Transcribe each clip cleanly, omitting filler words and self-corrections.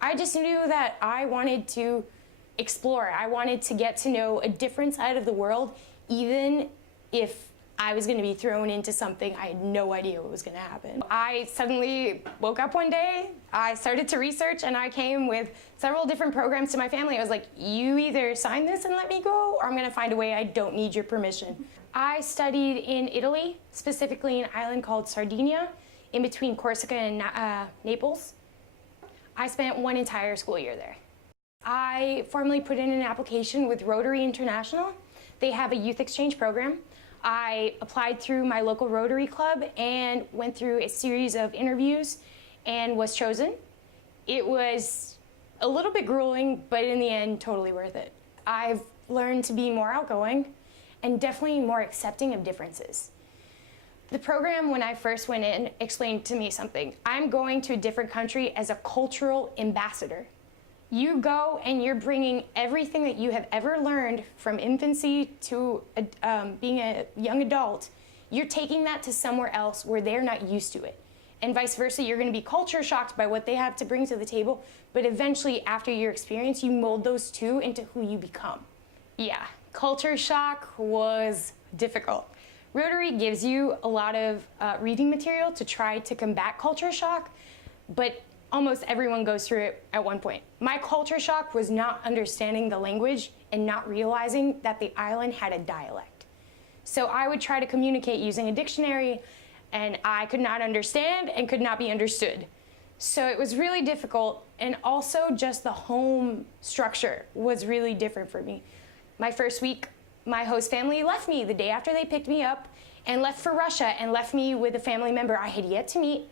I just knew that I wanted to explore. I wanted to get to know a different side of the world, even if I was going to be thrown into something I had no idea what was going to happen. I suddenly woke up one day, I started to research, and I came with several different programs to my family. I was like, you either sign this and let me go, or I'm going to find a way I don't need your permission. I studied in Italy, specifically an island called Sardinia, in between Corsica and Naples. I spent one entire school year there. I formally put in an application with Rotary International. They have a youth exchange program. I applied through my local Rotary Club and went through a series of interviews and was chosen. It was a little bit grueling, but in the end, totally worth it. I've learned to be more outgoing and definitely more accepting of differences. The program, when I first went in, explained to me something. I'm going to a different country as a cultural ambassador. You go and you're bringing everything that you have ever learned from infancy to being a young adult. You're taking that to somewhere else where they're not used to it. And vice versa, you're going to be culture shocked by what they have to bring to the table, but eventually after your experience, you mold those two into who you become. Yeah, culture shock was difficult. Rotary gives you a lot of reading material to try to combat culture shock, but almost everyone goes through it at one point. My culture shock was not understanding the language and not realizing that the island had a dialect. So I would try to communicate using a dictionary, and I could not understand and could not be understood. So it was really difficult, and also just the home structure was really different for me. My first week, my host family left me the day after they picked me up and left for Russia and left me with a family member I had yet to meet,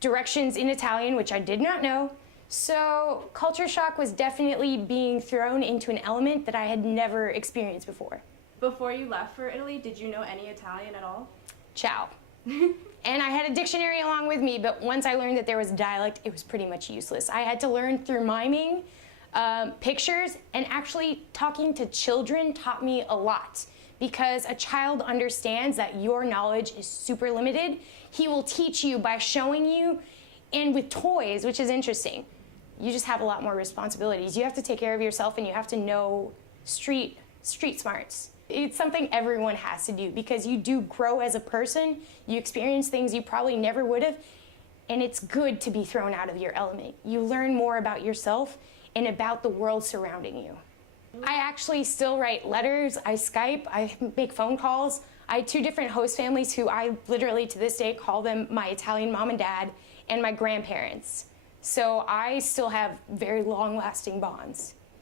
directions in Italian, which I did not know. So culture shock was definitely being thrown into an element that I had never experienced before. Before you left for Italy, did you know any Italian at all? Ciao. And I had a dictionary along with me, but once I learned that there was a dialect, it was pretty much useless. I had to learn through miming, pictures, and actually talking to children taught me a lot, because a child understands that your knowledge is super limited. He will teach you by showing you, and with toys, which is interesting. You just have a lot more responsibilities. You have to take care of yourself, and you have to know street smarts. It's something everyone has to do, because you do grow as a person. You experience things you probably never would have, and it's good to be thrown out of your element. You learn more about yourself and about the world surrounding you. I actually still write letters, I Skype, I make phone calls. I had two different host families who I literally to this day call them my Italian mom and dad and my grandparents. So I still have very long-lasting bonds.